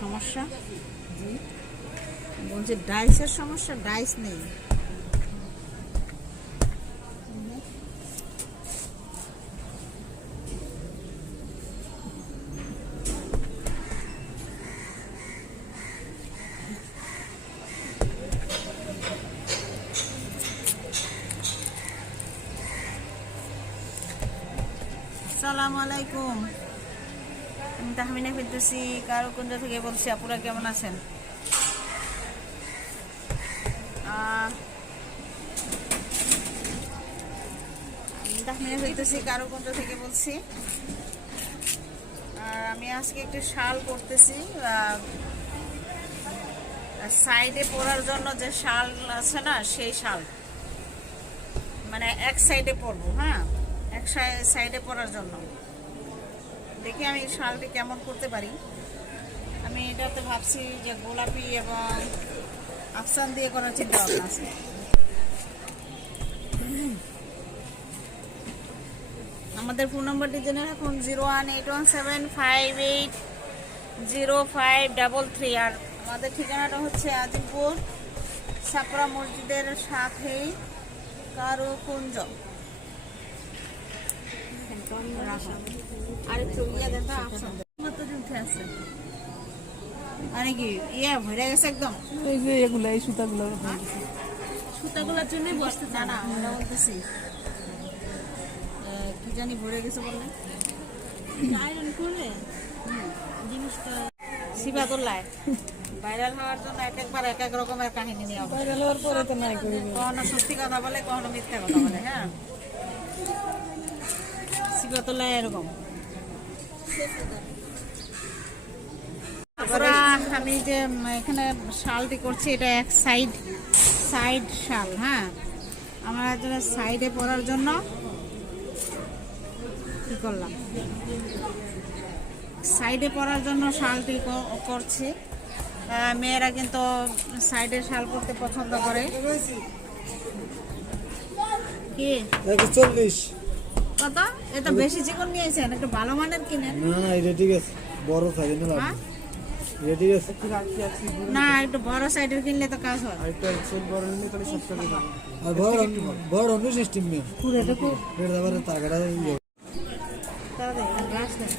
সমস্যা? বলছে ডাইসের সমস্যা ডাইস নেই। আসসালামু আলাইকুম। আমি তাহমিনা ফিরতেছি কারুকুঞ্জ থেকে বলছি, আপুরা কেমন আছেন? তাহমিনা ফিরতেছি কারুকুঞ্জ থেকে বলছি? আর আমি আজকে একটু শাল করতেছি সাইডে পরার জন্য যে শাল আছে না, সেই শাল। মানে এক সাইডে পরবো হ্যাঁ? এক সাইডে পরার জন্য। দেখি আমি শালটি কেমন করতে পারি। আমি এটাতে ভাবছি যে গোলাপি এবং আফসান দিয়ে করার চিন্তা ভাবনা আছে। আমাদের ফোন নম্বরটি জেনে রাখুন, zero one eight one seven five eight zero five double three. আর আমাদের ঠিকানাটা হচ্ছে আজিমপুর সাপড়া মসজিদের সাথেই কারুকুঞ্জ। ইয়া ইয়া ভাইরাল হওয়ার জন্য রকমের কাহিনী নিয়ে কখনো সত্যি কথা বলে কখনো মিথ্যা কথা বলে হ্যাঁ সিবাতুল্লাহ এরকম। তারপরে আমি যে এখানে শালটি করছি এটা এক সাইড সাইড শাল হ্যাঁ? আমরা একজনের সাইডে পরার জন্য কি করলাম? সাইডে পরার জন্য শালটি ক- করছি। মেয়েরা কিন্তু সাইডে শাল করতে পছন্দ করে। কি চল্লিশ? কত? এটা বেশি চিকন নিয়েছেন একটু ভালো মানের কিনেন। না না এটা ঠিক আছে বড় সাইজ না হ্যাঁ? এটা ঠিক আছে। না একটু বড় সাইডের কিনলে তো কাজ হয়। আর বড় বড়। অন্য সিস্টেম পুরোটুকু এটা তারপরে তাগাটা ইয়ে তাড়াতাড়ি গাছ দেন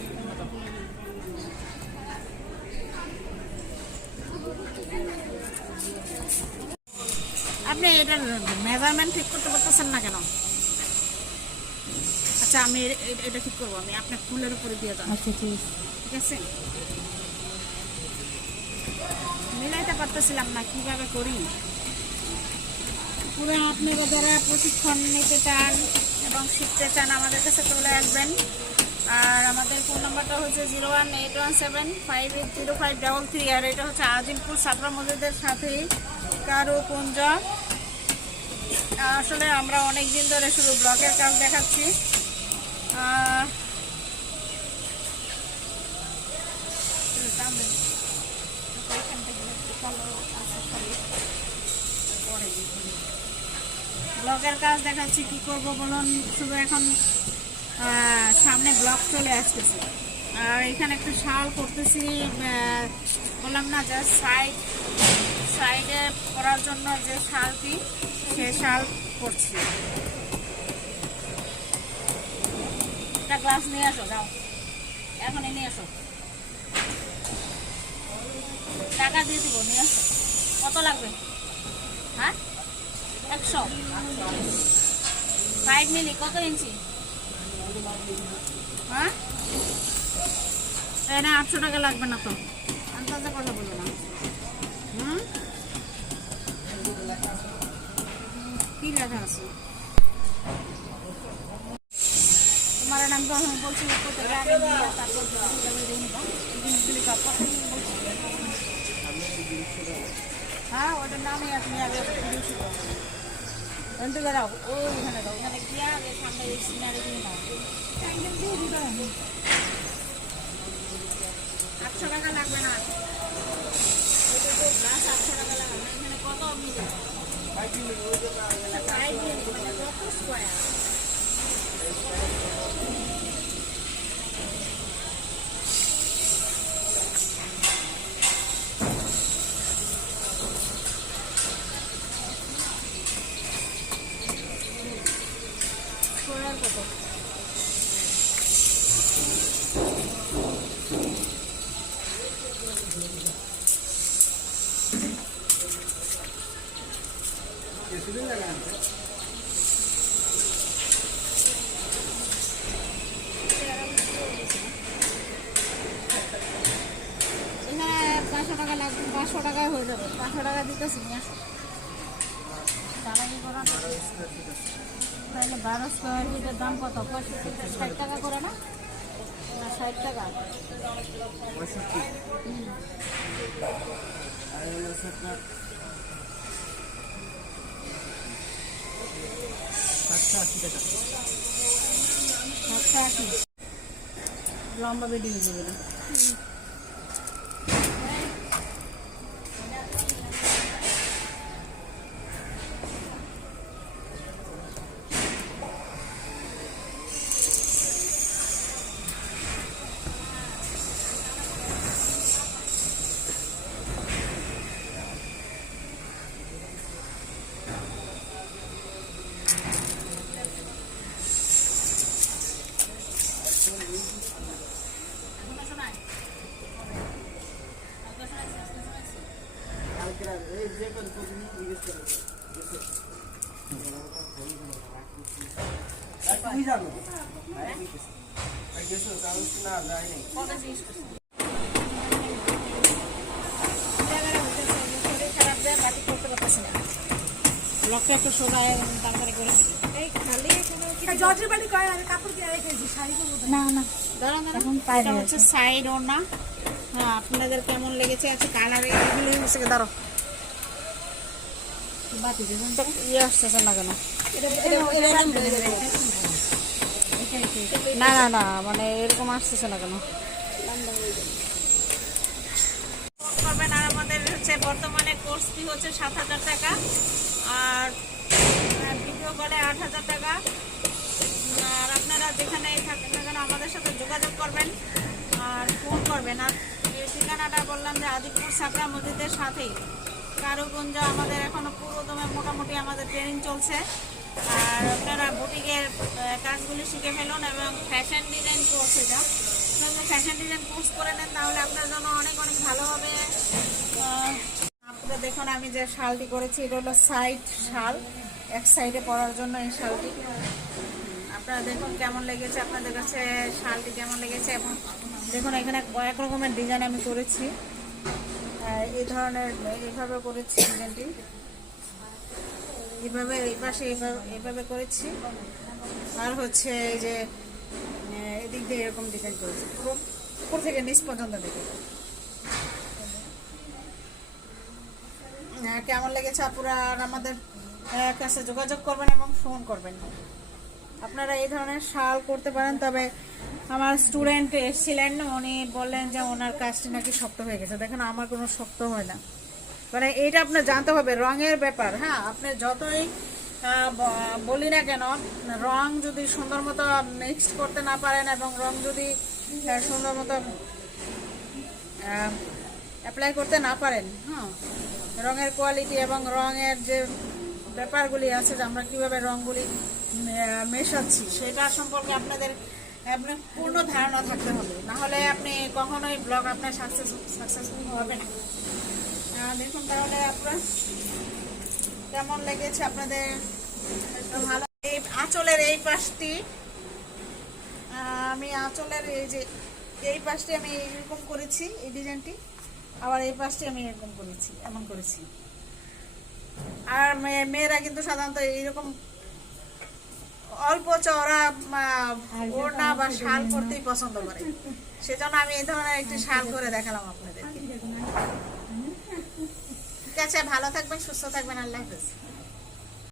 আপনি এটার মেজারমেন্ট ঠিক করতে পারতেছেন না কেন? আচ্ছা আমি এটা ঠিক করব আমি আপনার ফুলের উপরে দিয়ে যান আচ্ছা ঠিক আছে। ঠিক আছে? মিলাইতে পারতেছিলাম না কীভাবে করি? পুরো আপনারা যারা প্রশিক্ষণ নিতে চান এবং শিখতে চান আমাদের কাছে চলে আসবেন। আর আমাদের ফোন নাম্বারটা হচ্ছে zero one eight one seven five eight zero five double three আর এটা হচ্ছে আজিমপুর সাতরা মসজিদের সাথে কারও কুঞ্জ আসলে আমরা অনেক দিন ধরে শুধু ব্লগের কাজ দেখাচ্ছি। ব্লগের কাজ দেখাচ্ছি, কি করব বলুন? শুধু এখন সামনে ব্লগ চলে আসতেছে। আর এখানে একটা শাল করতেছি বললাম না যে সাইড সাইডে করার জন্য যে শালটি, সে শাল করছি। একটা গ্লাস নিয়ে আসো যাও। এখনই নিয়ে আসো টাকা দিয়ে দিব নিয়ে আসো। কত লাগবে? হ্যাঁ? একশো। ফাইভ মিলি কত ইঞ্চি? হ্যাঁ? এনে আটশো টাকা লাগবে না তো। আন্দাজে কথা বলব না। হুম? কি লেখা আছে? বলছি কোথায় গ্রামে তারপর হ্যাঁ ওটার নামই আপনি আগে ওখান দাও ওইখানে দাও ওখানে গিয়ে আগে সামনে সিনারি দিয়ে দাও আটশো টাকা লাগবে না ওটা তো আটশো টাকা লাগবে কত মিলে ফাইভ মানে কত স্কোয়ার পাঁচশো টাকা লাগবে পাঁচশো টাকায় হয়ে যাবে পাঁচশো টাকা দিতেছি নিয়ে আসো দালালি করা তাহলে বারো স্কোয়ার ফিটের দাম কত পঁয়ষট্টি। ষাট টাকা করে না ষাট টাকা লম্বা বেডি হয়ে যাবে না লকটা একটু সোজা তাড়াতাড়ি করে জর্জের বাড়ি করে আমি কাপড় কিনে রেখেছি শাড়ি করব না দাঁড়ান হচ্ছে সাইড ওনা হ্যাঁ আপনাদের কেমন লেগেছে? আছে কালার এগুলো হচ্ছে দাঁড়ো ইয়ে না না না মানে এরকম আসতেছে না কেন? বর্তমানে কোর্স ফি হচ্ছে সাত হাজার টাকা, আর ভিডিও কলে আট হাজার টাকা। আর আপনারা যেখানে থাকেন না কেন আমাদের সাথে যোগাযোগ করবেন, আর ফোন করবেন। আর ঠিকানাটা বললাম যে আদিপুর সাকরা মসজিদের সাথেই। কারুগঞ্জ আমাদের এখনও পুরোদমে মোটামুটি আমাদের ট্রেনিং চলছে। আর আপনারা বুটিকের কাজগুলি শিখে ফেলুন এবং ফ্যাশন ডিজাইন কোর্স এটা। যদি ফ্যাশন ডিজাইন কোর্স করে নেন, তাহলে আপনার জন্য অনেক অনেক ভালো হবে। আপনারা দেখুন, আমি যে শালটি করেছি, এটা হলো সাইড শাল। এক সাইডে পরার জন্য এই শালটি। আপনারা দেখুন কেমন লেগেছে আপনাদের কাছে শালটি কেমন লেগেছে এবং দেখুন, এখানে কয়েক রকমের ডিজাইন আমি করেছি। এই ধরনের, এইভাবে করেছি ডিজাইনটি এইভাবে, এই পাশে এইভাবে এইভাবে করেছি। আর হচ্ছে এই যে এদিক দিয়ে এরকম ডিজাইন করেছি। পুরো, উপর থেকে নিচ পর্যন্ত দেখে। কেমন লেগেছে আপুরা? আমাদের কাছে যোগাযোগ করবেন এবং ফোন করবেন। আপনারা এই ধরনের শাল করতে পারেন, তবে আমার স্টুডেন্ট এসেছিলেন, উনি বললেন যে ওনার কাজটি নাকি শক্ত হয়ে গেছে। দেখেন, আমার কোনো শক্ত হয় না। মানে এইটা আপনার জানতে হবে, রঙের ব্যাপার। হ্যাঁ আপনি যতই বলি না কেন, রং যদি সুন্দর মতো মিক্সড করতে না পারেন এবং রং যদি সুন্দর মতো অ্যাপ্লাই করতে না পারেন হ্যাঁ রঙের কোয়ালিটি এবং রঙের যে ব্যাপারগুলি আছে যে আমরা কীভাবে রঙগুলি মেশাচ্ছি, সেটা সম্পর্কে আপনাদের আপনার পূর্ণ ধারণা থাকতে হবে। না হলে আপনি কখনোই ব্লগ আপনার সাকসেস সাকসেসফুল হবে না। দেখুন তাহলে আপনার কেমন লেগেছে আপনাদের? ভালো। এই আঁচলের এই পাশটি আমি আঁচলের এই যে, এই পাশটি আমি এরকম করেছি, এই ডিজাইনটি, আবার এই পাশটি আমি এরকম করেছি, এমন করেছি। আর মেয়ে- মেয়েরা কিন্তু সাধারণত এইরকম অল্প চওড়া ওড়না বা শাল পরতেই পছন্দ করে। সেজন্য আমি এই ধরনের একটি শাল করে দেখালাম আপনাদের ঠিক আছে ভালো থাকবেন সুস্থ থাকবেন আল্লাহ হাফেজ।